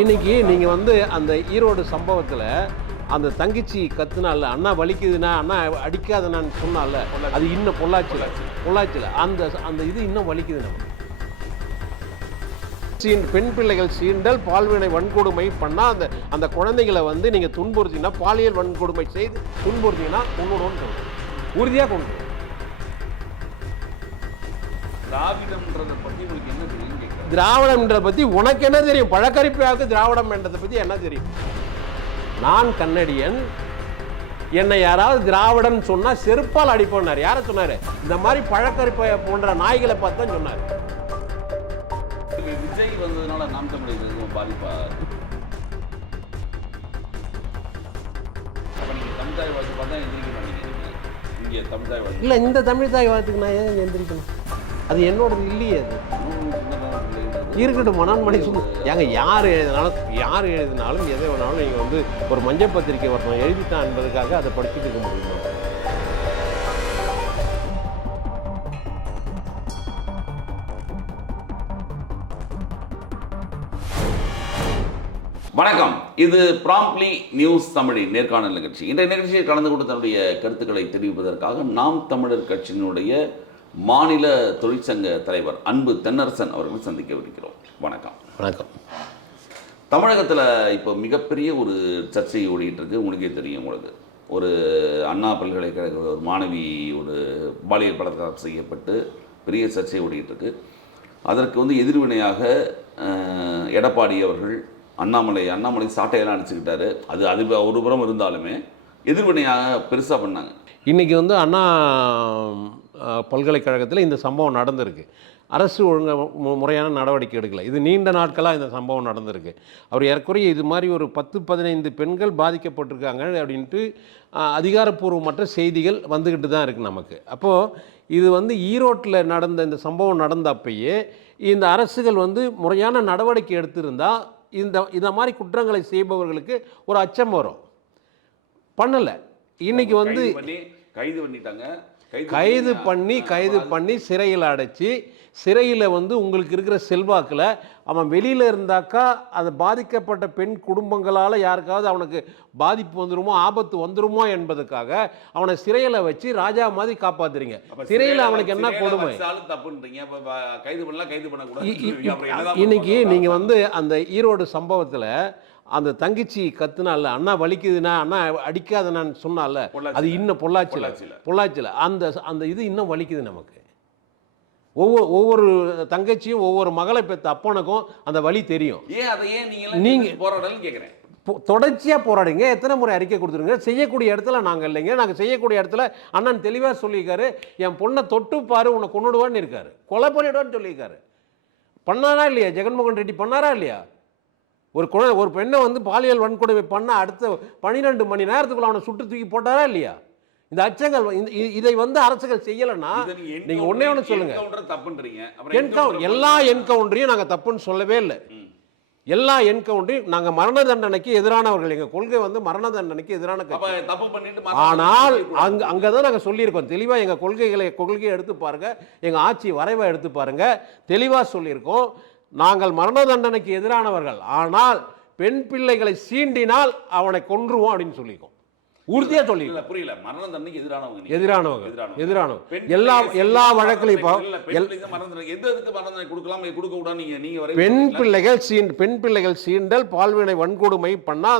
இன்னைக்கு நீங்கள் வந்து அந்த ஈரோடு சம்பவத்தில் அந்த தங்கச்சி கத்துனால அண்ணா வலிக்குதுன்னா அண்ணா அடிக்காதனான்னு சொன்னால அது இன்னும் பொள்ளாச்சியில் அந்த அந்த இது இன்னும் வலிக்குது நம்ம பெண் பிள்ளைகள் சீண்டல் பால்வினை வன்கொடுமை பண்ணால் அந்த அந்த குழந்தைகளை வந்து நீங்கள் துன்புறுத்திங்கன்னா பாலியல் வன்கொடுமை செய்து துன்புறுத்திங்கன்னா கொண்டுடணும்னு உறுதியாக கொண்டு திராவிடம்ன்றதை பற்றி உங்களுக்கு என்ன தெரியும்? திராவிடம்ன்றதை பற்றி உனக்கு என்ன தெரியும்? பழக்கரிப்பாவுக்கு திராவிடம் என்றதை பற்றி என்ன தெரியும்? நான் கன்னடியன், என்னை யாராவது திராவிடன் சொன்னா செருப்பால் அடிப்போனார். யார சொன்னாரு? இந்த மாதிரி பழக்கரிப்பை போன்ற நாய்களை பார்த்து தான் சொன்னார். விஜய் வந்ததுனால நாம் தமிழர்களுக்கு பாதிப்பா? அப்ப நீங்க தமிழ் தாய் வாழ்த்து பார்த்தா எந்திரிக்கணும். இங்கே தமிழ் தாய் வாழ்த்து இல்லை, இந்த தமிழ் தாய் வாழ்த்துக்கு நான் ஏன் எந்திரிக்கணும்? அது என்னோடது இல்லையே. அது இருக்கட்டும். மனோன்மணி ஏங்க யார் எழுதினாலும் எதை வேணாலும் நீங்கள் வந்து ஒரு மஞ்சள் பத்திரிக்கை வரணும் எழுதித்தான் என்பதுக்காக அதை படிச்சுட்டு இருக்க முடியுமா? வணக்கம், இது ப்ராம்ப்ட்லி நியூஸ் தமிழின் நேர்காணல் நிகழ்ச்சி. இன்றைய நிகழ்ச்சியில் கலந்து கொண்டு தன்னுடைய கருத்துக்களை தெரிவிப்பதற்காக நாம் தமிழர் கட்சியினுடைய மாநில தொழிற்சங்க தலைவர் அன்பு தென்னரசன் அவர்களை சந்திக்கவிருக்கிறோம். வணக்கம். வணக்கம். தமிழகத்தில் இப்போ மிகப்பெரிய ஒரு சர்ச்சை ஓடிட்டு இருக்கு. உங்களுக்கே தெரியும். உங்களுக்கு ஒரு அண்ணா பல்கலைக்கழக ஒரு மாணவி ஒரு பாலியல் பலாத்காரம் செய்யப்பட்டு பெரிய சர்ச்சை ஓடிட்டு இருக்கு. அதற்கு வந்து எதிர்வினையாக எடப்பாடி அவர்கள் அண்ணாமலை சாட்டையெல்லாம் அடிச்சுக்கிட்டாரு. அது ஒரு புறம் இருந்தாலுமே எதிர்வினையாக பெருசாக பண்ணாங்க. இன்றைக்கி வந்து அண்ணா பல்கலைக்கழகத்தில் இந்த சம்பவம் நடந்திருக்கு. அரசு முறையான நடவடிக்கை எடுக்கலை. இது நீண்ட நாட்களாக இந்த சம்பவம் நடந்திருக்கு. அவர் ஏற்குறைய இது மாதிரி ஒரு 10-15 பெண்கள் பாதிக்கப்பட்டிருக்காங்க அப்படின்ட்டு அதிகாரப்பூர்வமற்ற செய்திகள் வந்துக்கிட்டு தான் இருக்குது நமக்கு. அப்போது இது வந்து ஈரோட்டில் நடந்த இந்த சம்பவம் நடந்த அப்பயே இந்த அரசுகள் வந்து முறையான நடவடிக்கை எடுத்திருந்தால் இந்த மாதிரி குற்றங்களை செய்பவர்களுக்கு ஒரு அச்சம் வரும். பண்ணலை. இன்னைக்கு வந்து கைது பண்ணி சிறையில் அடைச்சி, சிறையில் வந்து உங்களுக்கு இருக்கிற செல்வாக்கில் அவன் வெளியில் இருந்தாக்கா அது பாதிக்கப்பட்ட பெண் குடும்பங்களால் யாருக்காவது அவனுக்கு பாதிப்பு வந்துருமோ, ஆபத்து வந்துருமோ என்பதுக்காக அவனை சிறையில் வச்சு ராஜா மாதிரி காப்பாத்துறீங்க. சிறையில் அவனுக்கு என்ன கொடுமை? இன்னைக்கு நீங்கள் வந்து அந்த ஈரோடு சம்பவத்தில் அந்த தங்கச்சி கத்துனால அண்ணா வலிக்குதுன்னா அண்ணா அடிக்காதனான்னு சொன்னால அது இன்னும் பொள்ளாச்சியில் அந்த அந்த இது இன்னும் வலிக்குது நமக்கு. ஒவ்வொரு தங்கச்சியும் ஒவ்வொரு மகளை பெற்ற அப்பனுக்கும் அந்த வலி தெரியும். நீங்கள் போராடலன்னு கேட்குறேன். தொடர்ச்சியாக போராடுங்க. எத்தனை முறை அறிக்கை கொடுத்துருங்க. செய்யக்கூடிய இடத்துல நாங்கள் இல்லைங்க. நாங்கள் செய்யக்கூடிய இடத்துல அண்ணன் தெளிவாக சொல்லியிருக்காரு. என் பொண்ணை தொட்டு பாரு உன்னை கொண்டுடுவான்னு இருக்காரு. கொலை பண்ணிடுவான்னு சொல்லியிருக்காரு. பண்ணாரா இல்லையா? ஜெகன்மோகன் ரெட்டி பண்ணாரா இல்லையா? ஒரு பெண்ணை வந்து பாலியல் வன்கொடுமை பண்ண அடுத்த 12 மணி நேரத்துக்குள்ள அவனை சுட்டு தூக்கி போட்டாரா இல்லையா? இந்த அச்சங்கள் இதை வந்து அரசுகள் செய்யலைன்னா நீங்க ஒன்னே ஒன்று சொல்லுங்க. எல்லா என்கவுண்டரையும் நாங்கள் தப்புன்னு சொல்லவே இல்லை. எல்லா என்கவுண்டரையும் நாங்கள் மரண தண்டனைக்கு எதிரானவர்கள். எங்கள் கொள்கை வந்து மரண தண்டனைக்கு எதிரான. ஆனால் அங்கதான் நாங்கள் சொல்லியிருக்கோம் தெளிவாக. எங்கள் கொள்கையை எடுத்து பாருங்க, எங்கள் ஆட்சி வரைவை எடுத்து பாருங்க, தெளிவாக சொல்லியிருக்கோம். நாங்கள் மரண தண்டனைக்கு எதிரானவர்கள், ஆனால் பெண் பிள்ளைகளை சீண்டினால் அவனை கொன்றுவோம் அப்படின்னு சொல்லியிருக்கோம். உறுதியா சொல்லி புரியல. மரண தண்டனைக்கு எதிரானவங்க எல்லா வழக்கிலையும் பெண் பிள்ளைகள் சீண்டல் பால்வினை வன்கொடுமை பண்ணா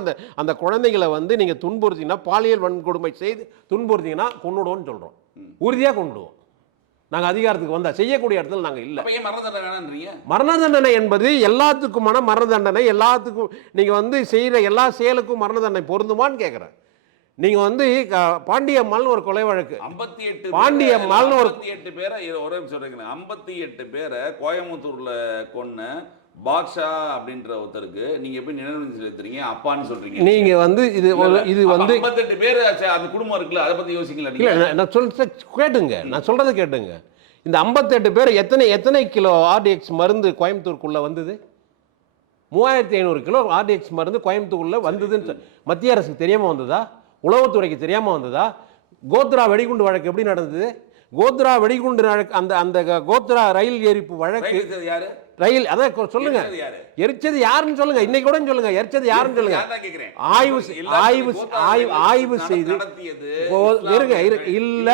அந்த குழந்தைகளை வந்து நீங்க துன்புறுத்தினா பாலியல் வன்கொடுமை செய்து துன்புறுத்திங்கன்னா கொன்னுடுவோம்னு சொல்றோம். உறுதியா கொன்னுடுவோம். நாங்கள் அதிகாரத்துக்கு வந்தால் செய்யக்கூடிய இடத்துல நாங்கள் இல்லை. மரண தண்டனை என்பது எல்லாத்துக்குமான மரண தண்டனை. எல்லாத்துக்கும் நீங்கள் வந்து செய்கிற எல்லா செயலுக்கும் மரண தண்டனை பொருந்துமான்னு கேட்குறேன். நீங்கள் வந்து பாண்டியம்மாள்னு ஒரு கொலை வழக்கு 58 பேரை ஒரே சொல்றீங்க. 58 பேரை கோயம்புத்தூர்ல கொன்ன பாக்ஷா அப்படின்ற ஒருத்தருக்கு நீங்க எப்படி நினைவு செலுத்துறீங்க அப்பான்னு சொல்றீங்க? நீங்க வந்து இது வந்து 58 பேர் அந்த குடும்பம் இருக்குல்ல, அதை பத்தி யோசிக்கல? இல்ல, நான் கேட்டுங்க, நான் சொல்றதை கேட்டுங்க. இந்த 58 பேர் எத்தனை கிலோ ஆர்டிஎக்ஸ் மருந்து கோயம்புத்தூருக்குள்ள வந்தது? 3500 கிலோ ஆர்டிஎக்ஸ் மருந்து கோயம்புத்தூருக்குள்ள வந்ததுன்னு மத்திய அரசுக்கு தெரியாம வந்ததா? உளவுத்துறைக்கு தெரியாம வந்ததா? கோத்ரா வெடிகுண்டு வழக்கு எப்படி நடந்தது? கோத்ரா வெடிகுண்டு அந்த கோத்ரா ரயில் எரிப்பு வழக்கு ரயில் அதான் சொல்லுங்க, எரிச்சது யாருன்னு சொல்லுங்க, இன்னைக்கு கூட சொல்லுங்க, எரிச்சது யாருன்னு சொல்லுங்க. ஆய்வு செய்து இல்ல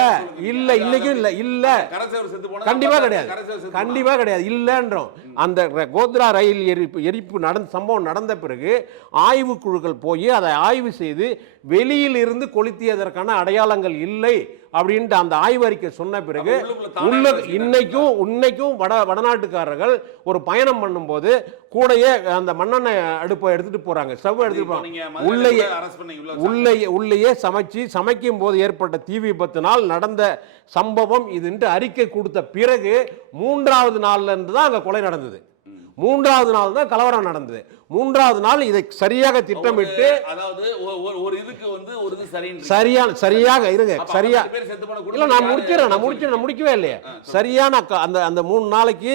இல்ல இன்னைக்கும் இல்ல இல்ல கண்டிப்பா கிடையாது, கண்டிப்பா கிடையாது இல்லன்றோம். அந்த கோத்ரா ரயில் எரிப்பு சம்பவம் நடந்த பிறகு ஆய்வு குழுக்கள் போய் அதை ஆய்வு செய்து வெளியில் இருந்து கொளுத்தியதற்கான அடையாளங்கள் இல்லை அப்படின்ட்டு அந்த ஆய்வறிக்கை சொன்ன பிறகு உள்ள இன்னைக்கும் வடநாட்டுக்காரர்கள் ஒரு பயணம் பண்ணும்போது கூடையே அந்த மண்ணெண்ணெய் அடுப்பை எடுத்துட்டு போறாங்க, ஸ்டவ் எடுத்துட்டு போறாங்க, உள்ளேயே சமைக்கும் போது ஏற்பட்ட தீ விபத்தினால் நடந்த சம்பவம் இதுன்ட்டு அறிக்கை கொடுத்த பிறகு 3வது நாள்ல இருந்து தான் அங்க கொலை நடந்தது. 3வது நாள் தான் கலவரம் நடந்தது. 3வது நாள் இதை சரியாக திட்டமிட்டு, அதாவது ஒரு இதுக்கு வந்து ஒரு இது சரியாக இருங்க, சரியா இல்ல நான் முடிக்கவே இல்லையே. சரியான அந்த 3 நாளைக்கு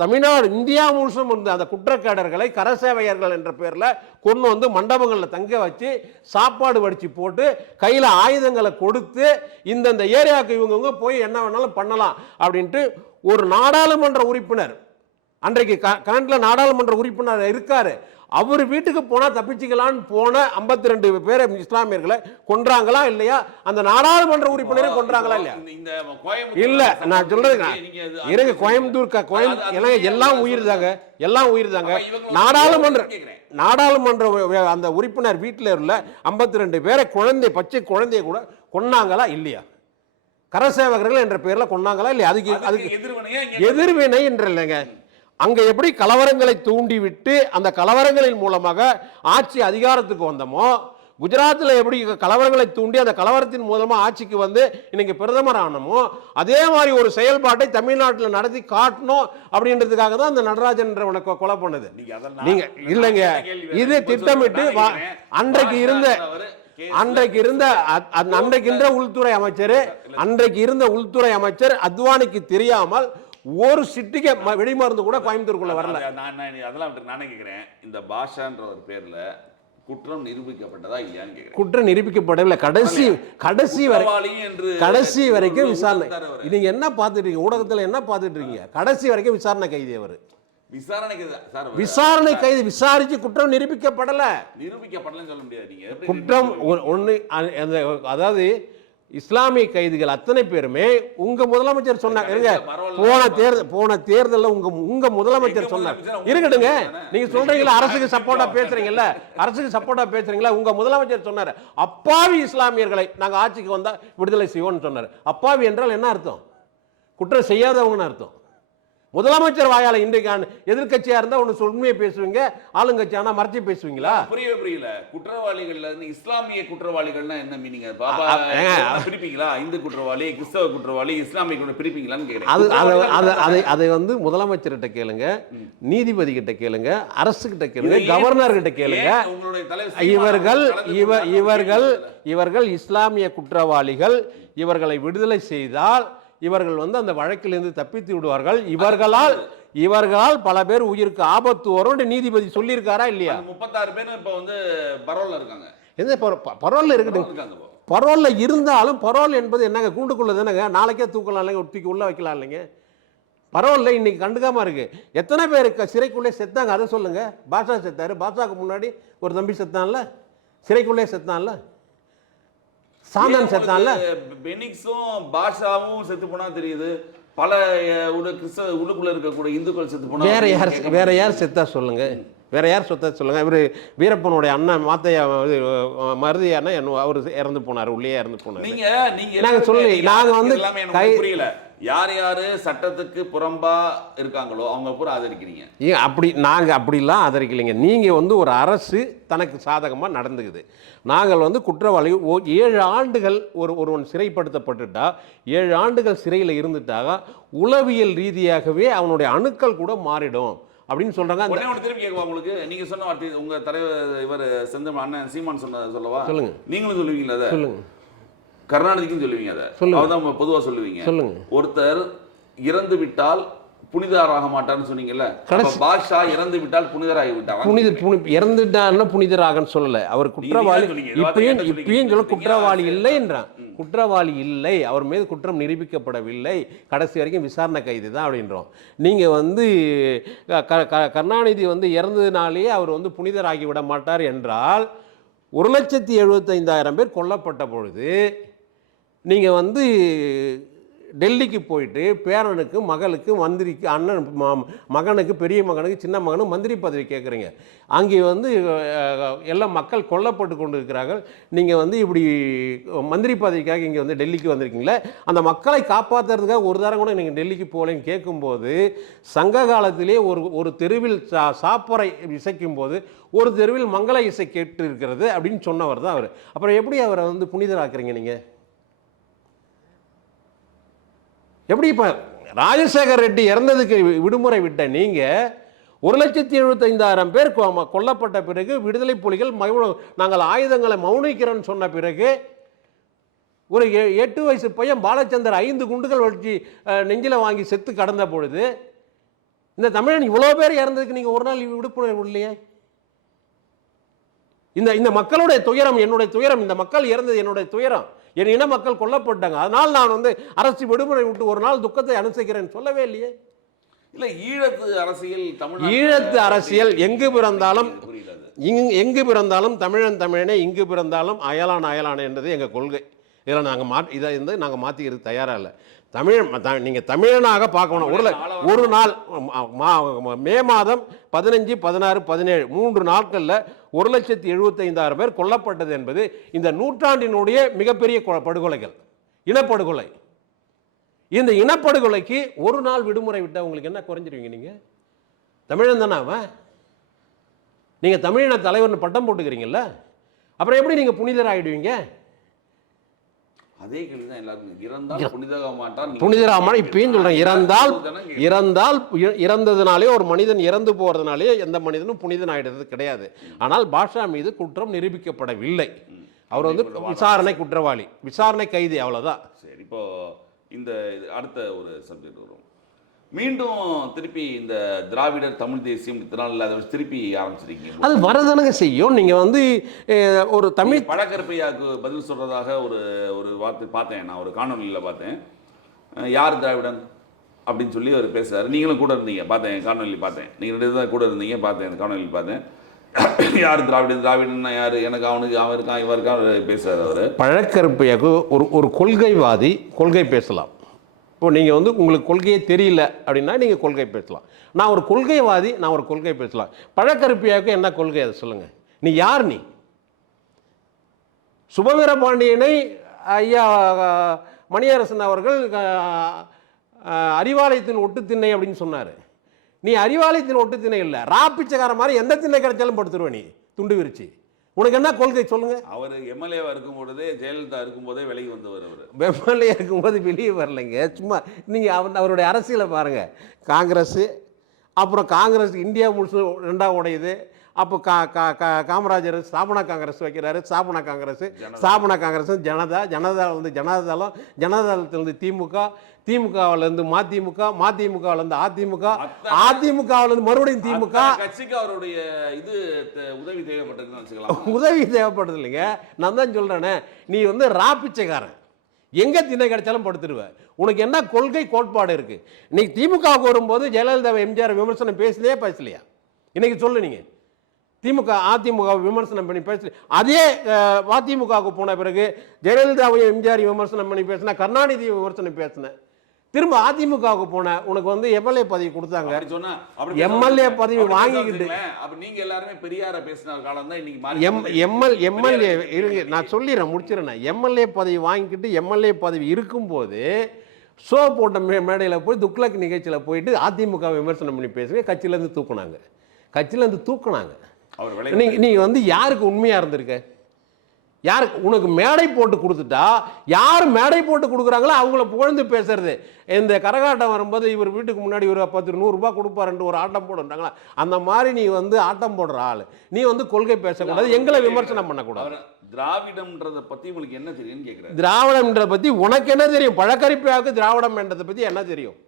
தமிழ்நாடு இந்தியா முழுசும் இருந்த அந்த குற்றக்காரர்களை கரசேவையர்கள் என்ற பேர்ல கொண்டு வந்து மண்டபங்களில் தங்க வச்சு சாப்பாடு வடிச்சு போட்டு கையில் ஆயுதங்களை கொடுத்து இந்தந்த ஏரியாவுக்கு இவங்க போய் என்ன வேணாலும் பண்ணலாம் அப்படின்ட்டு ஒரு நாடாளுமன்ற உறுப்பினர், அன்றைக்கு கரண்ட்ல நாடாளுமன்ற உறுப்பினர் இருக்காரு, அவர் வீட்டுக்கு போனா தப்பிச்சுக்கலான்னு போன 52 பேரை இஸ்லாமியர்களை கொன்றாங்களா இல்லையா? அந்த நாடாளுமன்ற உறுப்பினரை கொன்றாங்களா இல்லையா? இல்ல நான் சொல்றது இருங்க, கோயம்புத்தூர் எல்லாம் உயிர் தாங்க. நாடாளுமன்ற அந்த உறுப்பினர் வீட்டில் உள்ள 52 பேரை பச்சை குழந்தைய கூட கொன்னாங்களா இல்லையா? கரசேவகர்கள் என்ற பெயர்ல கொன்னாங்களா இல்லையா? அதுக்கு எதிர்வினை என்று இல்லைங்க. அங்க எப்படி கலவரங்களை தூண்டிவிட்டு அந்த கலவரங்களின் மூலமாக ஆட்சி அதிகாரத்துக்கு வந்தோமோ, குஜராத்தில் எப்படி கலவரங்களை தூண்டி அந்த கலவரத்தின் மூலமா ஆட்சிக்கு வந்து இன்னைக்கு பிரதமர் ஆனமோ, அதே மாதிரி ஒரு செயல்பாட்டை தமிழ்நாட்டில் நடத்தி காட்டணும் அப்படின்றதுக்காக தான் அந்த நடராஜன் கொலை பண்ணது. நீங்க இல்லைங்க, இது திட்டமிட்டு அன்றைக்கு இருந்த உள்துறை அமைச்சர் அத்வானிக்கு தெரியாமல் ஒரு சிட்டிக்கு வெடிமருந்து கூட கோயம்புத்தூருக்குள்ள வரல. அதெல்லாம் நானே கேட்கிறேன், இந்த பாஷான்ற ஒரு பேர்ல குற்றம் நிரூபிக்கப்பட்டதா இல்லையான்னு கேட்கிறேன். குற்றம் நிரூபிக்கப்படவில்லை. கடைசி வரைக்கும் விசாரணை. நீங்க என்ன பார்த்துட்டு இருக்கீங்க ஊடகத்தில், என்ன பார்த்துட்டு இருக்கீங்க? கடைசி வரைக்கும் விசாரணை கைதி அவர். விசாரணை கைது விசாரிச்சு குற்றம் நிரூபிக்கப்படல சொல்ல முடியாது. நீங்க குற்றம் ஒண்ணு, அதாவது இஸ்லாமிய கைதிகள் அத்தனை பேருமே உங்க முதலமைச்சர் சொன்னாங்க. போன தேர்தலில் உங்க முதலமைச்சர் சொன்னார். இருக்கட்டுங்க, நீங்க சொல்றீங்களா அரசுக்கு சப்போர்ட்டா பேசுறீங்களா? உங்க முதலமைச்சர் சொன்னார், அப்பாவி இஸ்லாமியர்களை நாங்க ஆட்சிக்கு வந்தா விடுதலை செய்வோம்னு சொன்னார். அப்பாவி என்றால் என்ன அர்த்தம்? குற்றம் செய்யாதவங்கன்னு அர்த்தம். முதலமைச்சர் வாயால இன்றைக்கு எதிர்கட்சியா இருந்தா ஒண்ணு உண்மையை பேசுவீங்க, ஆளுங்கட்சியானா மறைச்சு பேசுவீங்களா? புரியல. குற்றவாளிகள்ல இஸ்லாமிய குற்றவாளிகள்னா என்ன மீனிங்? பிரிப்பீங்களா? இந்து குற்றவாளி, கிறிஸ்தவ குற்றவாளி, இஸ்லாமிய குற்றவாளி பிரிப்பீங்களான்னு கேக்குறேன். அதை வந்து முதலமைச்சர்கிட்ட கேளுங்க, நீதிபதி கிட்ட கேளுங்க, அரசு கிட்ட கேளுங்க, கவர்னர் கிட்ட கேளுங்க. இவர்கள் இஸ்லாமிய குற்றவாளிகள். இவர்களை விடுதலை செய்தால் இவர்கள் வந்து அந்த வழக்கிலிருந்து தப்பித்து விடுவார்கள். இவர்களால் பல பேர் உயிருக்கு ஆபத்து வரும் நீதிபதி சொல்லியிருக்காரா இல்லையா? 36 பேர் இப்ப வந்து பரோல்ல இருக்காங்க. எந்த பரோல்ல இருக்கட்டும், பரோல்ல இருந்தாலும் பரோல் என்பது என்னங்க? கூண்டுக்குள்ள தானங்க, நாளைக்கே தூக்கலாம் இல்லைங்க, தூக்கி உள்ள வைக்கலாம் இல்லைங்க. பரோல்ல இன்னைக்கு கண்டுக்காம இருக்கு. எத்தனை பேருக்கு சிறைக்குள்ளே செத்தாங்க அதை சொல்லுங்க. பாஷா செத்தாரு, பாஷாக்கு முன்னாடி ஒரு தம்பி செத்தான்ல, சிறைக்குள்ளே செத்தான்ல, சாந்தன் செத்தான்ல. பெனிக்ஸும் பாஷாவும் செத்து போனா தெரியுது. பல உள்ளுக்குள்ள இருக்கக்கூடிய இந்துக்கள் செத்து போனா வேற யார் செத்தா சொல்லுங்க? இவர் வீரப்பனுடைய அண்ணன் மாத்தையா மருதியான அவர் இறந்து போனார், உள்ளே இறந்து போனார். நாங்க சொல்லி நாங்க வந்து புரியல, யார் சட்டத்துக்கு புறம்பா இருக்காங்களோ அவங்க பூரா ஆதரிக்கிறீங்க. அப்படி நாங்க அப்படிலாம் ஆதரிக்கலைங்க. நீங்க வந்து ஒரு அரசு தனக்கு சாதகமா நடந்துக்குது. நாங்கள் வந்து குற்றவாளி 7 ஆண்டுகள் ஒருவன் சிறைப்படுத்தப்பட்டுட்டா, 7 ஆண்டுகள் சிறையில் இருந்துட்டாக உளவியல் ரீதியாகவே அவனுடைய அணுக்கள் கூட மாறிடும் அப்படின்னு சொல்றாங்க. திருப்பி கேட்குவா உங்களுக்கு? நீங்க சொன்ன வார்த்தை உங்க தலைவர் இவர் செந்தமிழ் அண்ணன் சீமான் சொல்லவா? சொல்லுங்க. நீங்களும் சொல்லுவீங்களா? அதை சொல்லுங்க. கருணாநிதிக்கும் சொல்லுவீங்க. அதை அதான் பொதுவா சொல்லுவீங்க. சொல்லுங்க. ஒருத்தர் இறந்து விட்டால் புனிதராக மாட்டார்னு சொன்னீங்கல்ல, பாஷா இறந்து விட்டால் புனிதராகி விட்டார். இறந்துட்டாருன்னா புனிதராகன்னு சொல்லல, அவர் குற்றவாளி. இப்பயும் சொல்ல குற்றவாளி இல்லை என்றான். குற்றவாளி இல்லை, அவர் மீது குற்றம் நிரூபிக்கப்படவில்லை, கடைசி வரைக்கும் விசாரணை கைது தான் அப்படின்றோம். நீங்கள் வந்து கருணாநிதி வந்து இறந்ததுனாலேயே அவர் வந்து புனிதராகி விட மாட்டார் என்றால் 1,75,000 பேர் கொல்லப்பட்ட பொழுது நீங்கள் வந்து டெல்லிக்கு போயிட்டு பேரனுக்கு மகளுக்கு மந்திரிக்கு அண்ணன் மகனுக்கு பெரிய மகனுக்கு சின்ன மகனுக்கு மந்திரி பதவி கேட்குறீங்க. அங்கே வந்து எல்லாம் மக்கள் கொல்லப்பட்டு கொண்டு இருக்கிறார்கள். நீங்கள் வந்து இப்படி மந்திரி பதவிக்காக இங்கே வந்து டெல்லிக்கு வந்திருக்கீங்களே, அந்த மக்களை காப்பாற்றுறதுக்காக ஒரு தரம் கூட நீங்கள் டெல்லிக்கு போகலன்னு கேட்கும்போது, சங்க காலத்திலே ஒரு தெருவில் சாப்பறை இசைக்கும் போது ஒரு தெருவில் மங்கள இசை கேட்டு இருக்கிறது அப்படின்னு சொன்னவர் தான் அவர். அப்புறம் எப்படி அவரை வந்து புனிதராக்குறீங்க நீங்கள்? எப்படி இப்போ ராஜசேகர் ரெட்டி இறந்ததுக்கு விடுமுறை விட்ட நீங்கள் 1,75,000 பேர் கொல்லப்பட்ட பிறகு விடுதலை புலிகள் நாங்கள் ஆயுதங்களை மௌனிக்கிறோன்னு சொன்ன பிறகு ஒரு 8 வயசு பையன் பாலச்சந்தர் 5 குண்டுகள் வச்சு நெஞ்சில் வாங்கி செத்து கடந்த பொழுது இந்த தமிழன் இவ்வளோ பேர் இறந்ததுக்கு நீங்கள் ஒரு நாள் விடுப்புணர்வு இல்லையே? இந்த மக்களுடைய துயரம் என்னுடைய துயரம், இந்த மக்கள் இறந்தது என்னுடைய துயரம், என் இன மக்கள் கொல்லப்பட்டாங்க, அதனால் நான் வந்து அரசு விடுமுறை விட்டு ஒரு நாள் துக்கத்தை அனுசரிக்கிறேன் சொல்லவே இல்லையே. இல்லை, ஈழத்து அரசியல் எங்கு பிறந்தாலும் தமிழன் தமிழனே, இங்கு பிறந்தாலும் அயலான் அயலான என்றது எங்கள் கொள்கை. இதில் நாங்கள் மாற்றிக்கிறது தயாராக இல்லை. நீங்கள் தமிழனாக பார்க்கணும். ஒரு நாள் மே மாதம் 15, 16, 17 3 நாட்களில் 1,75,000 பேர் கொல்லப்பட்டது என்பது இந்த நூற்றாண்டினுடைய மிகப்பெரிய படுகொலைகள், இனப்படுகொலை. இந்த இனப்படுகொலைக்கு ஒரு நாள் விடுமுறை விட்டால் உங்களுக்கு என்ன குறைஞ்சிருவீங்க? நீங்கள் தமிழன் தானே அவன்? நீங்கள் தமிழின தலைவர்னு பட்டம் போட்டுக்கிறீங்கல்ல, அப்புறம் எப்படி நீங்கள் புனிதர் ஆகிடுவீங்க? அதே கேள்வி தான் எல்லாருக்கும். இறந்தால் புனிதராக மாட்டான். இப்பயும் சொல்றேன், இறந்ததுனாலே ஒரு மனிதன் இறந்து போறதுனாலே எந்த மனிதனும் புனிதன் ஆயிடுறது கிடையாது. ஆனால் பாஷா மீது குற்றம் நிரூபிக்கப்படவில்லை. அவர் வந்து விசாரணை குற்றவாளி, விசாரணை கைதி, அவ்வளவுதான். சரி, இப்போ இந்த அடுத்த ஒரு சப்ஜெக்ட் வரும். மீண்டும் திருப்பி இந்த திராவிடர் தமிழ் தேசியம் இத்தனை அதை திருப்பி ஆரம்பிச்சிருக்கீங்க. அது வரதானங்க செய்யும். நீங்கள் வந்து ஒரு தமிழ் பழக்கருப்பையாவுக்கு பதில் சொல்கிறதாக ஒரு வார்த்தை பார்த்தேன், நான் ஒரு காணொலியில் பார்த்தேன். யார் திராவிடன் அப்படின்னு சொல்லி அவர் பேசுகிறார். நீங்களும் கூட இருந்தீங்க, பார்த்தேன், காணொலி பார்த்தேன். நீங்கள் 2 தான் கூட இருந்தீங்க, பார்த்தேன், காணொலி பார்த்தேன். யார் திராவிடன்னா யார், எனக்கு அவனுக்கு அவன் இருக்கான் இவன் இருக்கான் பேசுகிறார் அவர். பழக்கருப்பையாவுக்கு ஒரு கொள்கைவாதி கொள்கை பேசலாம். இப்போ நீங்கள் வந்து உங்களுக்கு கொள்கையே தெரியல அப்படின்னா நீங்கள் கொள்கை பேசலாம். நான் ஒரு கொள்கைவாதி, நான் ஒரு கொள்கை பேசலாம். பழக்கருப்பையாவுக்கு என்ன கொள்கை அதை சொல்லுங்கள். நீ யார்? நீ சுபவீர பாண்டியனை ஐயா மணியரசன் அவர்கள் அறிவாலயத்தின் ஒட்டு திண்ணை அப்படின்னு சொன்னார். நீ அறிவாலயத்தின் ஒட்டு திண்ணை இல்லை, ராப்பிச்சக்கார மாதிரி எந்த திண்ணை கிடைச்சாலும் படுத்துருவ நீ துண்டு விரிச்சு. உனக்கு என்ன கொள்கை சொல்லுங்க? அவர் எம்எல்ஏவா இருக்கும்போதே, ஜெயலலிதா இருக்கும்போதே விலகி வந்தவர். அவர் எம்எல்ஏ இருக்கும்போது வெளியே வரலைங்க. சும்மா நீங்கள் அவருடைய அரசியலை பாருங்கள். காங்கிரஸ், அப்புறம் காங்கிரஸ் இந்தியா முழுசு 2ஆக உடையுது. அப்போ காமராஜர் ஸ்தாபனா காங்கிரஸ் வைக்கிறாரு. ஸ்தாபனா காங்கிரஸ் ஜனதாவிலிருந்து திமுக, திமுகவிலிருந்து மதிமுகவிலிருந்து அதிமுகவிலிருந்து மறுபடியும் திமுக. கட்சிக்கு அவருடைய இது உதவி தேவைப்பட்டது. உதவி தேவைப்படுது இல்லைங்க. நான் தான் சொல்றேனே, நீ வந்து ராப்பிச்சைக்காரன், எங்க திணை கிடைச்சாலும் படுத்துடுவ. உனக்கு என்ன கொள்கை கோட்பாடு இருக்கு? நீ திமுகவுக்கு வரும்போது ஜெயலலிதா எம்ஜிஆர் விமர்சனம் பேசலையா? இன்னைக்கு சொல்லு. நீங்க அதிமுக விமர்சனம் பண்ணி பேசல, அதே அதிமுகவுக்கு போன பிறகு ஜெயலலிதாவை எம்ஜிஆர் விமர்சனம் பண்ணி பேசின, கருணாநிதி விமர்சனம் பேசின, திரும்ப அதிமுகவுக்கு போன, உனக்கு வந்து எம்எல்ஏ பதவி கொடுத்தாங்க. எம்எல்ஏ பதவி வாங்கிக்கிட்டு நீங்க எல்லாருமே பெரியார பேசின காலம் தான் இன்னைக்கு எம்எல்ஏ இருங்க, நான் சொல்லிடுறேன், முடிச்சிடறேன். எம்எல்ஏ பதவி வாங்கிக்கிட்டு எம்எல்ஏ பதவி இருக்கும்போது ஷோ போட்ட மேடையில் போய் துக்ளக் நிகழ்ச்சியில் போயிட்டு அதிமுக விமர்சனம் பண்ணி பேசுங்க, கட்சியிலேருந்து தூக்குனாங்க. நீ வந்து யாருக்கு உண்மையா இருந்திருக்க? யாருக்கு உனக்கு மேடை போட்டு கொடுத்துட்டா, யார் மேடை போட்டு கொடுக்குறாங்களோ அவங்கள புகழ்ந்து பேசுறது. இந்த கரகாட்டம் வரும்போது இவர் வீட்டுக்கு முன்னாடி ஒரு 10 100 ரூபாய் கொடுப்பாருன்ட்டு ஒரு ஆட்டம் போடுறாங்களா, அந்த மாதிரி நீ வந்து ஆட்டம் போடுற ஆள். நீ வந்து கொள்கை பேசக்கூடாது, எங்களை விமர்சனம் பண்ணக்கூடாது. திராவிடம்ன்றதை பத்தி உங்களுக்கு என்ன தெரியும்னு கேட்குறேன். திராவிடம்ன்றதை பத்தி உனக்கு என்ன தெரியும்? பழக்கரிப்பாவுக்கு திராவிடம் என்றதை பத்தி என்ன தெரியும்?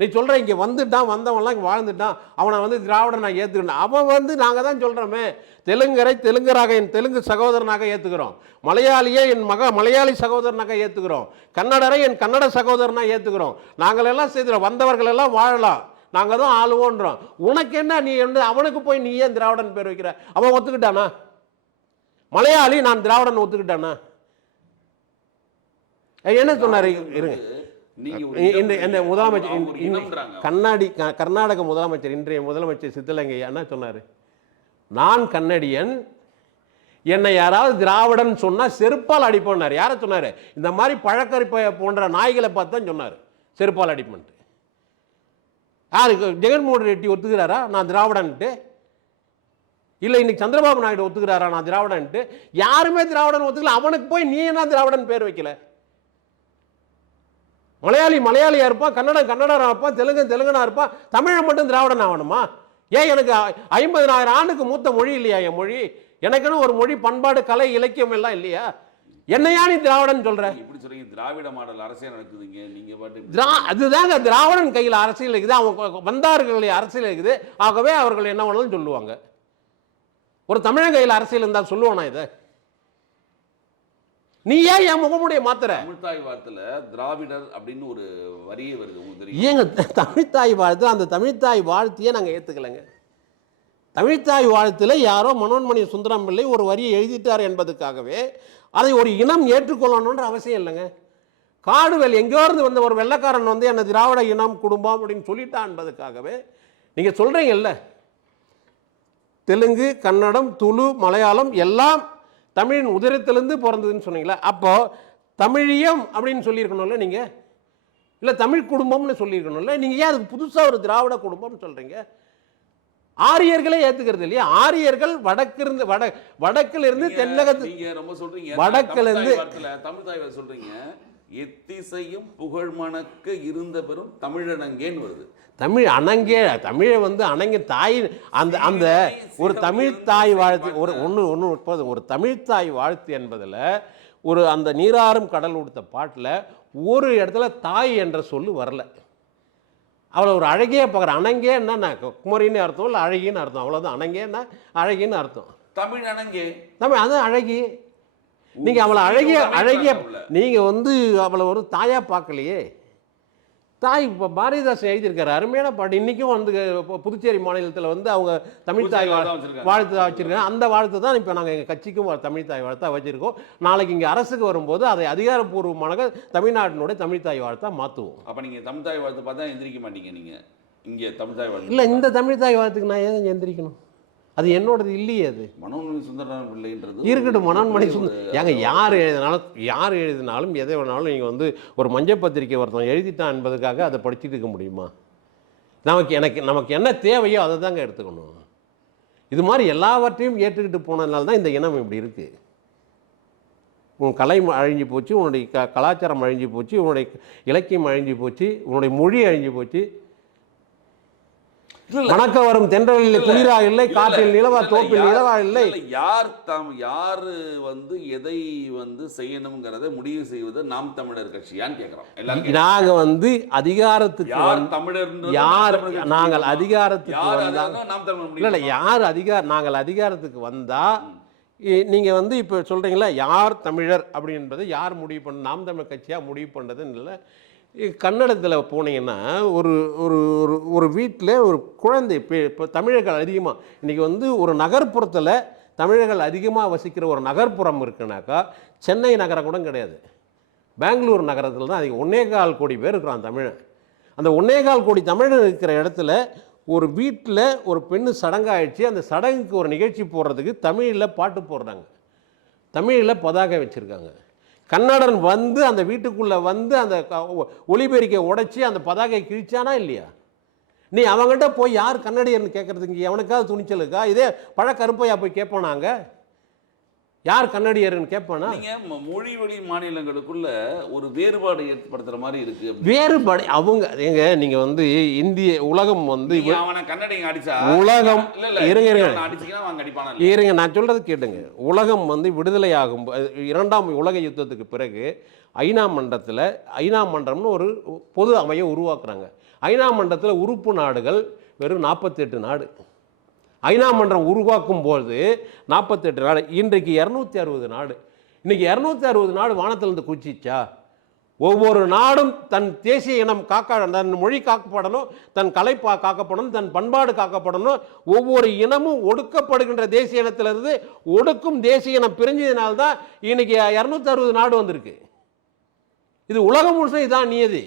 நீ சொல்கிற இங்கே வந்துட்டான், வந்தவன்லாம் இங்கே வாழ்ந்துட்டான், அவனை வந்து திராவிடன் நான் ஏற்றுக்கணும். அவன் வந்து நாங்கள் தான் சொல்கிறோமே, தெலுங்கரை தெலுங்கராக என் தெலுங்கு சகோதரனாக ஏற்றுக்கிறோம், மலையாளியை என் மலையாளி சகோதரனாக ஏற்றுக்கிறோம், கன்னடரை என் கன்னட சகோதரனாக ஏற்றுக்கிறோம். நாங்கள் எல்லாம் செய்துறோம், வந்தவர்கள் எல்லாம் வாழலாம், நாங்கள் தான் ஆளுவோன்றோம். உனக்கு என்ன, நீ வந்து அவனுக்கு போய் நீ ஏன் திராவிடன் பேர் வைக்கிற? அவன் ஒத்துக்கிட்டானா? மலையாளி நான் திராவிடன் ஒத்துக்கிட்டானா? என்ன சொன்னார்? இருங்க, இந்த முதலமைச்சர் கர்நாடக முதலமைச்சர், இன்றைய முதலமைச்சர் சித்தலிங்கையா என்ன சொன்னார்? நான் கன்னடியன், என்னை யாராவது திராவிடன் சொன்னால் செருப்பால் அடிப்போன்னார். யாரை சொன்னார்? இந்த மாதிரி பழக்கறிப்பை போன்ற நாய்களை பார்த்து தான் சொன்னார் செருப்பால் அடிப்பன்ட்டு. யாருக்கு? ஜெகன்மோகன் ரெட்டி ஒத்துக்கிறாரா நான் திராவிடன்ட்டு? இல்லை இன்னைக்கு சந்திரபாபு நாயுடு ஒத்துக்கிறாரா நான் திராவிடன்ட்டு? யாருமே திராவிடன் ஒத்துக்கல. அவனுக்கு போய் நீ என்ன திராவிடன் பேர் வைக்கல? மலையாளி மலையாளியா இருப்பான், கன்னடம் கன்னடனா இருப்பான், தெலுங்கனா இருப்பான், தமிழன் மட்டும் திராவிடன் ஆகணுமா? ஏன் எனக்கு 50,000 ஆண்டுக்கு மூத்த மொழி இல்லையா என் மொழி? எனக்குன்னு ஒரு மொழி, பண்பாடு, கலை, இலக்கியம் எல்லாம் இல்லையா? என்னையா நீ திராவிடன் சொல்ற? இப்படி சொல்றீங்க, திராவிட மாடல் அரசியல் நடக்குதுங்க. நீங்க அதுதாங்க திராவிடன் கையில் அரசியல் இருக்குது, அவங்க வந்தார்கள் அரசியல் இருக்குது. ஆகவே அவர்கள் என்ன வேணாலும் சொல்லுவாங்க. ஒரு தமிழன் கையில் அரசியல் இருந்தால் சொல்லுவானா இதை? நீ ஏன் என் முகமுடைய மாத்திர? தமிழ்தாய் வாழ்த்துல திராவிடர் அப்படின்னு ஒரு வரியே வருது, உங்களுக்கு தெரியும்? ஏங்க தமிழ்தாய் வாழ்த்து, அந்த தமிழ்தாய் வாழ்த்தையே நாங்கள் ஏற்றுக்கலைங்க. தமிழ்தாய் வாழ்த்துல யாரோ மனோன்மணி சுந்தரம் பிள்ளை ஒரு வரியை எழுதிட்டார் என்பதுக்காகவே அதை ஒரு இனம் ஏற்றுக்கொள்ளணுன்ற அவசியம் இல்லைங்க. காடுவெல் எங்கேயோ இருந்து வந்த ஒரு வெள்ளைக்காரன் வந்து என்ன திராவிட இனம் குடும்பம் அப்படின்னு சொல்லிட்டான் என்பதுக்காகவே நீங்கள் சொல்கிறீங்கல்ல, தெலுங்கு, கன்னடம், துளு, மலையாளம் எல்லாம் தமிழின் உதிரத்திலிருந்து பிறந்ததுன்னு சொன்னீங்களா? அப்போ தமிழியம் அப்படின்னு சொல்லியிருக்கணும்ல நீங்கள், இல்லை தமிழ் குடும்பம்னு சொல்லியிருக்கணும்ல. நீங்கள் ஏன் அதுக்கு புதுசாக ஒரு திராவிட குடும்பம்னு சொல்கிறீங்க? ஆரியர்களே ஏத்துக்கிறது இல்லையா? ஆரியர்கள் வடக்கில் இருந்து தென்னகத்து, நீங்க ரொம்ப சொல்றீங்க, வடக்குல இருந்து தமிழ்தாய் சொல்றீங்க, எத்திசையும் புகழ் மணக்க இருந்த பெரும் தமிழனங்கேன்னு வருது. தமிழ் அணங்கே, தமிழை வந்து அணங்க தாய், அந்த அந்த ஒரு தமிழ் தாய் வாழ்த்து, ஒரு தமிழ் தாய் வாழ்த்து என்பதில் ஒரு அந்த நீராறும் கடல் கொடுத்த பாட்டில் ஒரு இடத்துல தாய் என்ற சொல்லு வரல. அவளை ஒரு அழகிய பார்க்குற, அணங்கே என்ன குமரின்னு அர்த்தம், இல்லை அழகின்னு அர்த்தம், அவ்வளோதான். அணங்கேன்னா அழகின்னு அர்த்தம். தமிழ் அணங்கே, தமிழ் அதான் அழகி. நீங்கள் அவளை அழகிய நீங்கள் வந்து அவளை ஒரு தாயாக பார்க்கலையே. தாய் இப்போ பாரதிதாசன் எழுதியிருக்காரு அருமையான பாட்டு. இன்றைக்கும் வந்து புதுச்சேரி மாநிலத்தில் வந்து அவங்க தமிழ் தாய் வாழ்த்து வச்சுருக்காங்க. அந்த வாழ்த்து தான் இப்போ நாங்கள் எங்கள் கட்சிக்கும் தமிழ் தாய் வாழ்த்தாக வச்சுருக்கோம். நாளைக்கு இங்கே அரசுக்கு வரும்போது அதை அதிகாரப்பூர்வமான தமிழ்நாட்டினுடைய தமிழ் தாய் வாழ்த்தாக மாற்றுவோம். அப்போ நீங்கள் தமிழ் தாய் வாழ்த்து பார்த்தா எந்திரிக்க மாட்டீங்க. நீங்கள் இங்கே தமிழ் தாய் வாழ்த்து இல்லை, இந்த தமிழ் தாய் வாழ்த்துக்கு நான் ஏன் எந்திரிக்கணும்? அது என்னோடது இல்லையே. அது மனோன்மணி சுந்தரம் பிள்ளைன்றது இருக்கட்டும். மனோன்மணி சுந்தரம் ஏங்க யார் எழுதினாலும் எதை வேணாலும் நீங்கள் வந்து ஒரு மஞ்சள் பத்திரிக்கை ஒருத்தன் எழுதிட்டான் என்பதுக்காக அதை படிச்சுட்டு இருக்க முடியுமா? நமக்கு என்ன தேவையோ அதை தாங்க எடுத்துக்கணும். இது மாதிரி எல்லாவற்றையும் ஏற்றுக்கிட்டு போனதுனால தான் இந்த இனம் இப்படி இருக்குது. உன் கலை அழிஞ்சு போச்சு, உன்னுடைய கலாச்சாரம் அழிஞ்சு போச்சு, உன்னுடைய இலக்கியம் அழிஞ்சு போச்சு, உன்னுடைய மொழி அழிஞ்சு போச்சு. வணக்க வரும் தென்றலில் குளிரா இல்லை, காற்றில் நிலவா தோப்பில் நிலவா இல்லை. யாரு வந்து எதை வந்து செய்யணுங்கிறத முடிவு செய்வது நாம் தமிழர் கட்சியான்னு கேட்கிறோம். நாங்க வந்து அதிகாரத்துக்கு நாங்கள் அதிகாரத்துக்கு நாங்கள் அதிகாரத்துக்கு வந்தா நீங்க வந்து இப்ப சொல்றீங்களா யார் தமிழர் அப்படி என்பதை யார் முடிவு பண்ண? நாம் தமிழர் கட்சியா முடிவு பண்ணதுன்னு இல்லை. கன்னடத்தில் போனீங்கன்னா ஒரு ஒரு ஒரு வீட்டில் ஒரு குழந்தை, இப்போ தமிழர்கள் அதிகமாக இன்றைக்கி வந்து ஒரு நகர்ப்புறத்தில் தமிழர்கள் அதிகமாக வசிக்கிற ஒரு நகர்ப்புறம் இருக்குனாக்கா சென்னை நகரம் கூட கிடையாது, பெங்களூர் நகரத்தில் தான் அதிகம். 1.25 கோடி பேர் இருக்கிறான் தமிழன். அந்த 1.25 கோடி தமிழன் இருக்கிற இடத்துல ஒரு வீட்டில் ஒரு பெண்ணு சடங்காயிடுச்சு, அந்த சடங்குக்கு ஒரு நிகழ்ச்சி போடுறதுக்கு தமிழில் பாட்டு போடுறாங்க, தமிழில் பதாகை வச்சுருக்காங்க. கன்னடன் வந்து அந்த வீட்டுக்குள்ளே வந்து அந்த ஒலிபெருக்கை உடைச்சி அந்த பதாகை கிழிச்சானா இல்லையா? நீ அவங்ககிட்ட போய் யார் கன்னடியர்னு கேட்குறதுக்கு எவனுக்காவது துணிச்சலுக்கா? இதே பழக்கருப்பையா போய் கேட்பானாங்க, யார் கன்னடியர்னு கேட்பானா? நீங்கள் மொழி வழி மாநிலங்களுக்குள்ள ஒரு வேறுபாடு ஏற்படுத்துகிற மாதிரி இருக்கு. வேறுபாடு அவங்க எங்க நீங்கள் வந்து இந்திய உலகம் வந்து உலகம் இருங்க நான் சொல்றது கேட்டுங்க. உலகம் வந்து விடுதலை ஆகும் 2ஆம் உலக யுத்தத்துக்கு பிறகு ஐநா மன்றம்னு ஒரு பொது அமையை உருவாக்குறாங்க. ஐநா மன்றத்தில் உறுப்பு நாடுகள் வெறும் 48 நாடு. ஐநா மன்றம் உருவாக்கும் போது 48 நாடு, இன்றைக்கு 260 நாடு. இன்றைக்கி 260 நாடு வானத்திலிருந்து குச்சிச்சா? ஒவ்வொரு நாடும் தன் தேசிய இனம் தன் மொழி காக்கப்படணும், தன் கலை காக்கப்படணும், தன் பண்பாடு காக்கப்படணும். ஒவ்வொரு இனமும் ஒடுக்கப்படுகின்ற தேசிய இனத்திலிருந்து ஒடுக்கும் தேசிய இனம் பிரிஞ்சதுனால்தான் இன்னைக்கு 260 நாடு வந்திருக்கு. இது உலகம் முழுசும் இதுதான் நியதி.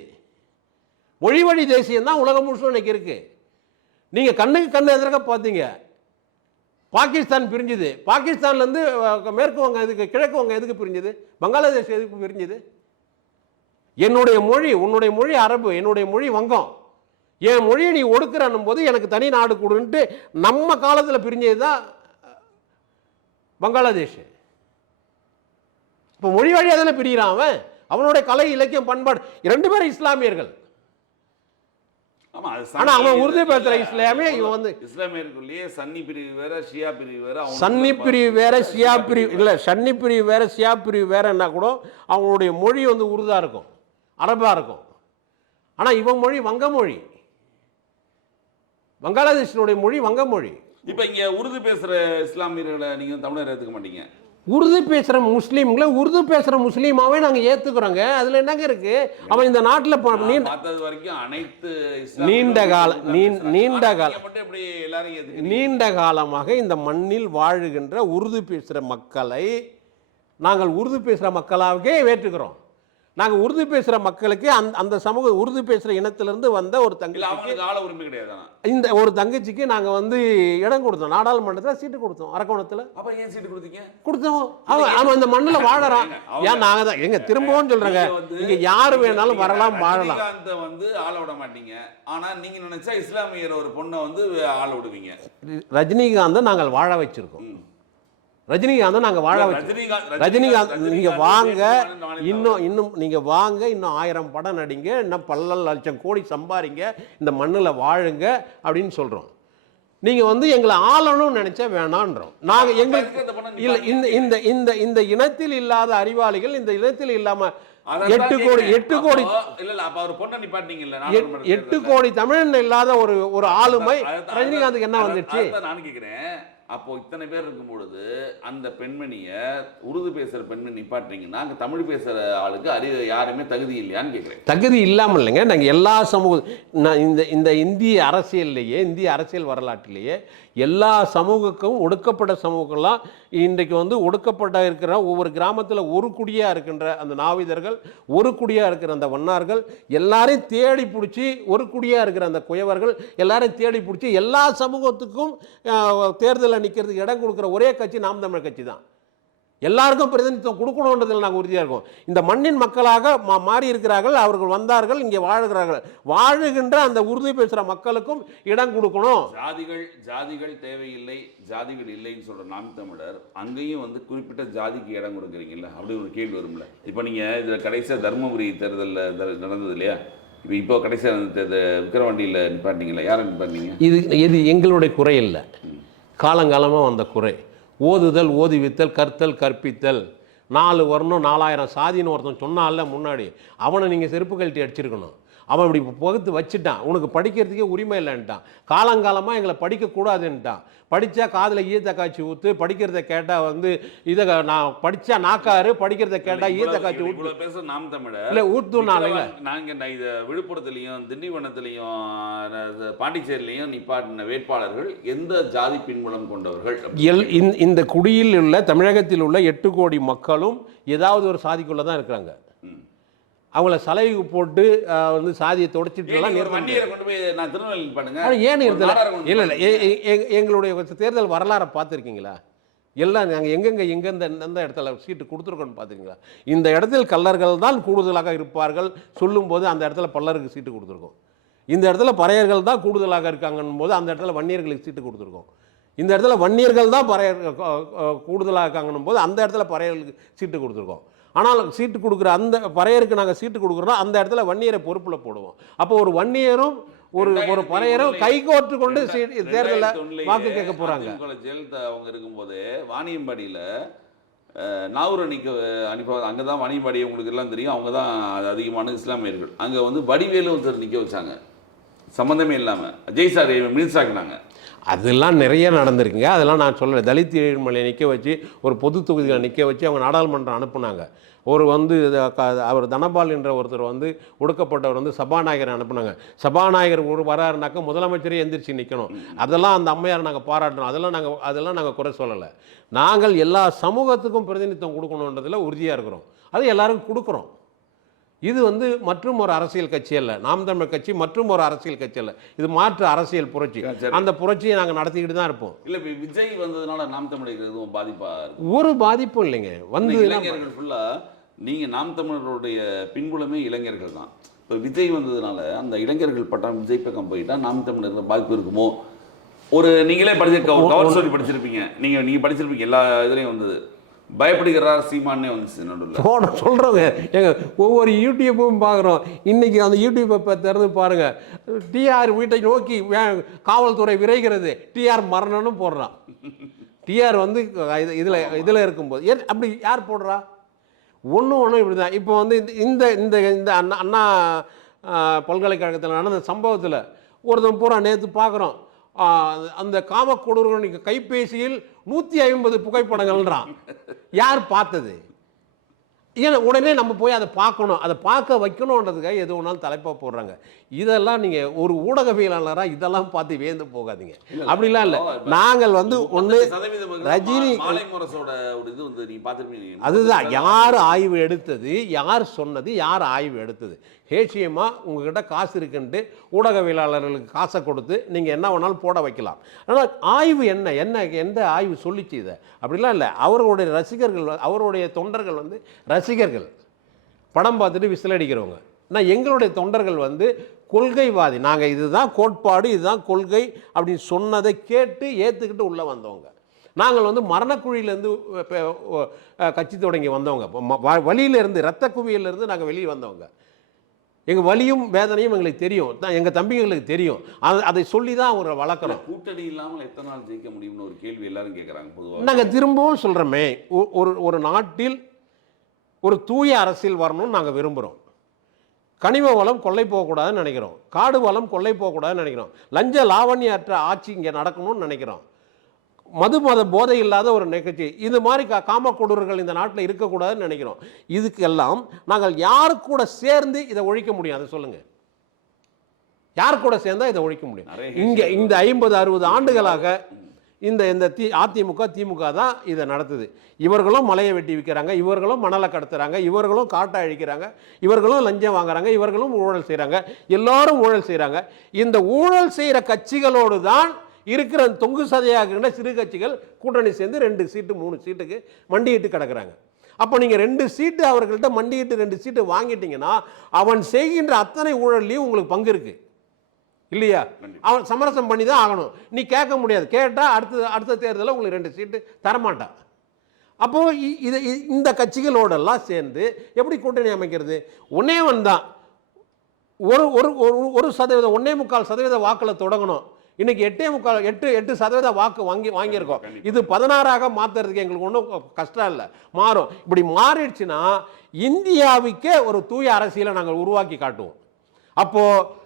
மொழி வழி தேசியம் தான் உலகம் முழுசும் இன்னைக்கு இருக்கு. நீங்க கண்ணுக்கு கண்ணு எதிர்க்க பார்த்தீங்க, பாகிஸ்தான் பிரிஞ்சுது. பாகிஸ்தான்லேருந்து மேற்கு வங்கம் எதுக்கு, கிழக்கு வங்கம் எதுக்கு பிரிஞ்சுது, பங்களாதேஷ் எதுக்கு பிரிஞ்சுது? என்னுடைய மொழி, உன்னுடைய மொழி அரபு, என்னுடைய மொழி வங்கம், என் மொழியை நீ ஒடுக்குறன்னும் போது எனக்கு தனி நாடு கொடுன்ட்டு நம்ம காலத்தில் பிரிஞ்சது தான் பங்களாதேஷ். இப்போ மொழி வழியாக தானே பிரிகிறான் அவன். அவனுடைய கலை இலக்கியம் பண்பாடு 2 பேரும் இஸ்லாமியர்கள். ஆனா அவன் உருது பேசுற இஸ்லாமே, இவன் வந்து இஸ்லாமியர்களுக்குள்ளேயே சன்னி பிரிவு வேற, ஷியா பிரிவு வேற. சன்னி பிரிவு வேற, ஷியா பிரிவு இல்ல, சன்னி பிரிவு வேற, ஷியா பிரிவு வேறன்னா கூட அவங்களுடைய மொழி வந்து உருதா இருக்கும், அரபா இருக்கும். ஆனா இவன் மொழி வங்க மொழி, பங்களாதேஷனுடைய மொழி வங்க மொழி. இப்ப இங்க உருது பேசுற இஸ்லாமியர்களை நீங்க தமிழர் ஏத்துக்க மாட்டீங்க. உருது பேசுகிற முஸ்லீம்களை உருது பேசுகிற முஸ்லீமாவே நாங்கள் ஏற்றுக்கிறோங்க. அதில் என்னங்க இருக்கு? அவன் இந்த நாட்டில் நீண்ட காலமாக இந்த மண்ணில் வாழுகின்ற உருது பேசுகிற மக்களை நாங்கள் உருது பேசுகிற மக்களாகவே ஏற்றுக்கிறோம். நாங்கள் உருது பேசுகிற மக்களுக்கு அந்த சமூக உருது பேசுகிற இனத்திலிருந்து வந்த ஒரு இந்த ஒரு தங்கச்சிக்கு நாங்கள் வந்து இடம் கொடுத்தோம், நாடாளுமன்றத்தில் சீட்டு கொடுத்தோம், அரக்கோணத்தில். அப்போ ஏன் சீட்டு கொடுத்தீங்க? கொடுத்தோம். அவன் இந்த மண்ணில் வாழறான். ஏன் நாங்கள் தான் எங்க திரும்பவும் சொல்கிறேங்க, இங்கே யார் வேணாலும் வரலாம் வாழலாம். வந்து ஆள விட மாட்டீங்க, ஆனால் நீங்கள் நினைச்சா இஸ்லாமியர் ஒரு பொண்ணை வந்து ஆள விடுவீங்க. ரஜினிகாந்தை நாங்கள் வாழ வச்சிருக்கோம். ரஜினிகாந்த் நாங்கள் வாழ வச்சு, ரஜினிகாந்த் நீங்கள் வாங்க, இன்னும் நீங்கள் வாங்க, இன்னும் 1000 படம் நடிங்க, இன்னும் பல லட்சம் கோடி சம்பாதிங்க, இந்த மண்ணில் வாழுங்க அப்படின்னு சொல்கிறோம். நீங்கள் வந்து எங்களை ஆளணும்னு நினச்சா வேணான்றோம். நாங்கள் எங்களுக்கு இல்லை, இந்த இந்த இந்த இனத்தில் இல்லாத அறிவாளிகள், இந்த இனத்தில் இல்லாமல் 8 கோடி தமிழன் இல்லாத ஒரு ஆளுமை ரஜினிகாந்துக்கு என்ன வந்துச்சு? நான் கேட்கிறேன், அப்போ இத்தனை பேர் இருக்கும் பொழுது அந்த பெண்மணியை, உருது பேசுற பெண்மணி நிப்பாட்டுறீங்கன்னா அங்கே தமிழ் பேசுற ஆளுக்கு யாருமே தகுதி இல்லையான்னு கேட்குறேன். தகுதி இல்லாமல் இல்லைங்க. நாங்கள் எல்லா இந்த இந்திய அரசியல்லையே, இந்திய அரசியல் வரலாற்றிலேயே எல்லா சமூகக்கும், ஒடுக்கப்பட்ட சமூகம்லாம் இன்றைக்கு வந்து ஒடுக்கப்பட்ட இருக்கிற ஒவ்வொரு கிராமத்தில் ஒரு குடியாக இருக்கின்ற அந்த நாவிதர்கள், ஒரு குடியாக இருக்கிற அந்த வண்ணார்கள், எல்லாரையும் தேடி பிடிச்சி, ஒரு குடியாக இருக்கிற அந்த குயவர்கள் எல்லாரையும் தேடி பிடிச்சி எல்லா சமூகத்துக்கும் தேர்தலில் நிற்கிறதுக்கு இடம் கொடுக்குற ஒரே கட்சி நாம் தமிழர் கட்சி தான். எல்லாருக்கும் பிரதிநிதித்துவம் கொடுக்கணுன்றதில் நாங்கள் உறுதியாக இருக்கோம். இந்த மண்ணின் மக்களாக மாறி இருக்கிறார்கள், அவர்கள் வந்தார்கள், இங்கே வாழுகிறார்கள். வாழுகின்ற அந்த உருது பேசுகிற மக்களுக்கும் இடம் கொடுக்கணும். ஜாதிகள் தேவையில்லை, ஜாதிகள் இல்லைன்னு சொல்கிற நாம் தமிழர் அங்கேயும் வந்து குறிப்பிட்ட ஜாதிக்கு இடம் கொடுக்குறீங்கல்ல, அப்படி ஒரு கேள்வி வரும்ல. இப்போ நீங்கள் இதில் கடைசியாக தர்மபுரி தேர்தலில் நடந்தது இல்லையா? இப்போ கடைசியாக விக்கிரவாண்டியில் நிப்பாட்டிங்களா? யாரை நிப்பாட்டிங்க? இது எங்களுடைய குறை இல்லை, காலங்காலமாக வந்த குறை. ஓதுதல், ஓதுவித்தல், கற்தல், கற்பித்தல், 4 வரணும் 4000 சாதின்னு ஒருத்தன் சொன்னால முன்னாடி, அவனை நீங்கள் செருப்பு கழட்டி அடிச்சிருக்கணும். அவன் இப்படி பகுத்து வச்சுட்டான், உனக்கு படிக்கிறதுக்கே உரிமை இல்லைன்ட்டான். காலங்காலமாக எங்களை படிக்கக்கூடாதுன்ட்டான். படித்தா காதில் ஈத்த காய்ச்சி ஊற்று, படிக்கிறத கேட்டால் வந்து இதை நான் படித்தா நாக்காரு, படிக்கிறத கேட்டால் ஈத்த காய்ச்சி ஊற்று பேச நாம் தமிழர் இல்லை ஊற்றுனால. நாங்கள் இது விழுப்புரத்துலேயும் திண்டிவனத்துலேயும் பாண்டிச்சேரியிலையும் நிப்பாட்டின வேட்பாளர்கள் எந்த ஜாதி பின்புலம் கொண்டவர்கள்? இந்த குடியில் உள்ள, தமிழகத்தில் உள்ள 8 கோடி மக்களும் ஏதாவது ஒரு சாதிக்குள்ளே தான் இருக்கிறாங்க. அவங்கள சலைவு போட்டு வந்து சாதியை தொடச்சிட்டுலாம் ஏன் நிறுத்தல? இல்லை இல்லை, எங்களுடைய தேர்தல் வரலாறை பார்த்துருக்கீங்களா? எல்லாம் நாங்கள் எங்கெந்த எந்த இடத்துல சீட்டு கொடுத்துருக்கோன்னு பார்த்துருக்கீங்களா? இந்த இடத்தில் கல்லர்கள் தான் கூடுதலாக இருப்பார்கள் சொல்லும்போது அந்த இடத்துல பல்லருக்கு சீட்டு கொடுத்துருக்கோம். இந்த இடத்துல பறையர்கள் தான் கூடுதலாக இருக்காங்கன்னும் போது அந்த இடத்துல வன்னியர்களுக்கு சீட்டு கொடுத்துருக்கோம். இந்த இடத்துல வன்னியர்கள் தான் கூடுதலாக இருக்காங்கன்னும் போது அந்த இடத்துல பறையர்களுக்கு சீட்டு கொடுத்துருக்கோம். ஆனால் சீட்டு கொடுக்குற அந்த பறையருக்கு நாங்கள் சீட்டு கொடுக்குறோன்னா அந்த இடத்துல வன்னியரை பொறுப்பில் போடுவோம். அப்போ ஒரு வன்னியரும் ஒரு பறையரும் கைகோர்த்து கொண்டு தேர்தலில் வாக்கு கேட்க போகிறாங்க. ஜெயலலிதா அவங்க இருக்கும்போது வாணியம்பாடியில் நாவூர் அனுப்பாங்க. அங்கே தான் வாணியம்பாடி உங்களுக்கு எல்லாம் தெரியும், அவங்க தான் அதிகமான இஸ்லாமியர்கள். அங்கே வந்து வடிவேலு ஒருத்தர் நிற்க வச்சாங்க. சம்மந்தமே இல்லாமல் அஜய் சார் மினிஸ்டராக்கினாங்க. அதெல்லாம் நிறைய நடந்திருக்குங்க. அதெல்லாம் நான் சொல்கிறேன். தலித் ஏழுமலையை நிற்க வச்சு ஒரு பொது தொகுதிகளை நிற்க வச்சு அவங்க நாடாளுமன்றம் அனுப்புனாங்க. ஒரு வந்து அவர் தனபால் என்ற ஒருத்தர் வந்து ஒடுக்கப்பட்டவர் வந்து சபாநாயகரை அனுப்புனாங்க. சபாநாயகர் ஒரு வராருனாக்கா முதலமைச்சரே எந்திரிச்சு நிற்கணும். அதெல்லாம் அந்த அம்மையார் நாங்கள் பாராட்டணும். அதெல்லாம் நாங்கள் குறை சொல்லலை. நாங்கள் எல்லா சமூகத்துக்கும் பிரதிநிதித்துவம் கொடுக்கணுன்றதில் உறுதியாக இருக்கிறோம். அது எல்லாருக்கும் கொடுக்குறோம். இது வந்து மற்றும் ஒரு அரசியல் கட்சி அல்ல. நாம் தமிழர் கட்சி மற்றும் ஒரு அரசியல் கட்சி அல்ல. இது மாற்று அரசியல் புரட்சி. அந்த புரட்சியை நாங்கள் நடத்திக்கிட்டு தான் இருப்போம். இல்லை, இப்போ விஜய் வந்ததுனால நாம் தமிழருக்கு எதுவும் பாதிப்பா இருக்கு? ஒரு பாதிப்பும் இல்லைங்க. வந்து இளைஞர்கள் ஃபுல்லாக நீங்கள் நாம் தமிழருடைய பின்புலமே இளைஞர்கள் தான். இப்போ விஜய் வந்ததுனால அந்த இளைஞர்கள் பட்டம் விஜய் பக்கம் போயிட்டா நாம் தமிழர் பாதிப்பு இருக்குமோ? ஒரு நீங்களே கவர் ஸ்டோரி படிச்சிருப்பீங்க. நீங்கள் படிச்சிருப்பீங்க. எல்லா இதுலேயும் வந்தது பயப்படுகிறார் சீமானே வந்துச்சு நடுவில். சொல்கிறோங்க. எங்கள் ஒவ்வொரு யூடியூப்பும் பார்க்குறோம். இன்றைக்கி அந்த யூடியூப்பை திறந்து பாருங்கள். டிஆர் வீட்டை நோக்கி காவல்துறை விரைகிறது, டிஆர் மரணம்னு போடுறான். டிஆர் வந்து இதில் இருக்கும்போது அப்படி யார் போடுறா? ஒன்று இப்படி தான். இப்போ வந்து இந்த இந்த இந்த அண்ணா பல்கலைக்கழகத்தில் நடந்த சம்பவத்தில் ஒருத்தன் பூரா நேற்று பார்க்குறோம். அந்த காமக்கொடூரனுக்கு கைபேசியில் 150 புகைப்படங்கள்ன்றான். யார் பார்த்தது? ஏன்னா உடனே நம்ம போய் அதை பார்க்கணும், அதை பார்க்க வைக்கணுன்றதுக்காக எது ஒன்றாலும் தலைப்பாக போடுறாங்க. இதெல்லாம் நீங்கள் ஒரு ஊடகவியலாளராக இதெல்லாம் பார்த்து வேந்து போகாதீங்க. அப்படிலாம் இல்லை. நாங்கள் வந்து ஒன்று ரஜினி அதுதான் யார் ஆய்வு எடுத்தது, யார் சொன்னது, யார் ஆய்வு எடுத்தது. ஹேஷியமாக உங்ககிட்ட காசு இருக்குன்ட்டு ஊடகவியலாளர்களுக்கு காசை கொடுத்து நீங்கள் என்ன வேணாலும் போட வைக்கலாம். ஆனால் ஆய்வு எந்த ஆய்வு சொல்லிச்சு இதை? அப்படிலாம் இல்லை. அவர்களுடைய ரசிகர்கள், அவருடைய தொண்டர்கள் வந்து ரசிகர்கள், படம் பார்த்துட்டு விசில் அடிக்கிறவங்க. ஆனால் எங்களுடைய தொண்டர்கள் வந்து கொள்கைவாதி. நாங்கள் இதுதான் கோட்பாடு, இதுதான் கொள்கை அப்படின்னு சொன்னதை கேட்டு ஏற்றுக்கிட்டு உள்ளே வந்தவங்க. நாங்கள் வந்து மரணக்குழியிலேருந்து கட்சி தொடங்கி வந்தவங்க. வழியிலேருந்து இரத்த குவியிலேருந்து நாங்கள் வெளியே வந்தவங்க. எங்கள் வலியும் வேதனையும் எங்களுக்கு தெரியும், எங்கள் தம்பிங்களுக்கு தெரியும். அதை சொல்லி தான் அவரை வளர்க்குறோம். கூட்டணி இல்லாமல் எத்தனை நாள் ஜெயிக்க முடியும்னு ஒரு கேள்வி எல்லாரும் கேட்குறாங்க பொதுவாக. நாங்கள் திரும்பவும் சொல்கிறோமே, ஒரு நாட்டில் ஒரு தூய அரசியல் வரணும்னு நாங்கள் விரும்புகிறோம். கனிம வளம் கொள்ளை போகக்கூடாதுன்னு நினைக்கிறோம். காடு வளம் கொள்ளை போகக்கூடாதுன்னு நினைக்கிறோம். லஞ்ச லாவண்யற்ற ஆட்சி இங்கே நடக்கணும்னு நினைக்கிறோம். மத போதை இல்லாத ஒரு நிகழ்ச்சி, இது மாதிரி காமக்கொடூரர்கள் இந்த நாட்டில் இருக்கக்கூடாதுன்னு நினைக்கிறோம். இதுக்கெல்லாம் நாங்கள் யார் கூட சேர்ந்து இதை ஒழிக்க முடியும்? அதை சொல்லுங்கள். யார் கூட சேர்ந்தால் இதை ஒழிக்க முடியும்? இங்கே இந்த 50-60 ஆண்டுகளாக இந்த அதிமுக திமுக தான் இதை நடத்துது. இவர்களும் மலையை வெட்டி விற்கிறாங்க, இவர்களும் மணலை கடத்துறாங்க, இவர்களும் காட்டை அழிக்கிறாங்க, இவர்களும் லஞ்சம் வாங்குறாங்க, இவர்களும் ஊழல் செய்கிறாங்க, எல்லாரும் ஊழல் செய்கிறாங்க. இந்த ஊழல் செய்கிற கட்சிகளோடு தான் இருக்கிற தொங்கு சதையாகின்ற சிறு கட்சிகள் கூட்டணி சேர்ந்து 2 சீட்டு 3 சீட்டுக்கு மண்டியிட்டு கிடக்கிறாங்க. அப்போ நீங்கள் 2 சீட்டு அவர்கள்ட்ட மண்டியிட்டு 2 சீட்டு வாங்கிட்டீங்கன்னா அவன் செய்கின்ற அத்தனை ஊழல்லையும் உங்களுக்கு பங்கு இருக்குது இல்லையா? அவன் சமரசம் பண்ணி தான் ஆகணும். நீ கேட்க முடியாது. கேட்டால் அடுத்த தேர்தலில் உங்களுக்கு 2 சீட்டு தரமாட்டான். அப்போது இந்த கட்சிகளோடெல்லாம் சேர்ந்து எப்படி கூட்டணி அமைக்கிறது? ஒன்னே தான். ஒரு சதவீதம் 1.25% வாக்கில் தொடங்கணும். இன்னைக்கு 8% வாக்கு வாங்கியிருக்கோம். இது 16ஆக மாற்றுறதுக்கு எங்களுக்கு ஒன்றும் கஷ்டம் இல்லை, மாறும். இப்படி மாறிடுச்சுன்னா இந்தியாவுக்கே ஒரு தூய அரசியலை நாங்கள் உருவாக்கி காட்டுவோம். அப்போது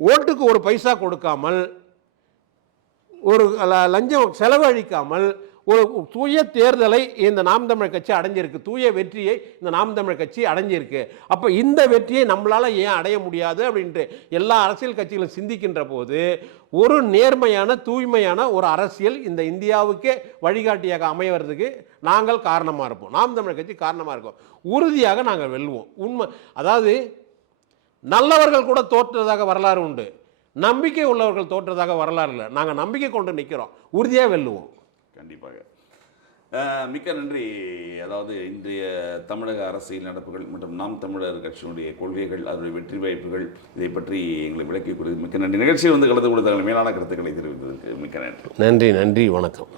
ஓட்டுக்கு ஒரு பைசா கொடுக்காமல், ஒரு லஞ்சம் செலவழிக்காமல் ஒரு தூய தேர்தலை இந்த நாம் தமிழர் கட்சி அடைஞ்சிருக்கு, தூய வெற்றியை இந்த நாம் தமிழர் கட்சி அடைஞ்சிருக்கு. அப்போ இந்த வெற்றியை நம்மளால் ஏன் அடைய முடியாது அப்படின்ட்டு எல்லா அரசியல் கட்சிகளும் சிந்திக்கின்ற போது ஒரு நேர்மையான தூய்மையான ஒரு அரசியல் இந்த இந்தியாவுக்கே வழிகாட்டியாக அமைவதற்கு நாங்கள் காரணமாக இருப்போம். நாம் தமிழர் கட்சி காரணமாக இருக்கும். உறுதியாக நாங்கள் வெல்வோம். உண்மை, அதாவது நல்லவர்கள் கூட தோற்றதாக வரலாறு உண்டு, நம்பிக்கை உள்ளவர்கள் தோற்றதாக வரலாறு இல்லை. நாங்கள் நம்பிக்கை கொண்டு நிற்கிறோம், உறுதியாக வெல்லுவோம். கண்டிப்பாக. மிக்க நன்றி. அதாவது இன்றைய தமிழக அரசியல் நடப்புகள் மற்றும் நாம் தமிழர் கட்சியினுடைய கொள்கைகள், அதனுடைய வெற்றி வாய்ப்புகள், இதை பற்றி எங்களை விளக்கி கொடுத்து மிக்க நன்றி. நிகழ்ச்சியில் வந்து கலந்து கொடுத்த மேலான கருத்துக்களை தெரிவித்ததற்கு மிக்க நன்றி. நன்றி, வணக்கம்.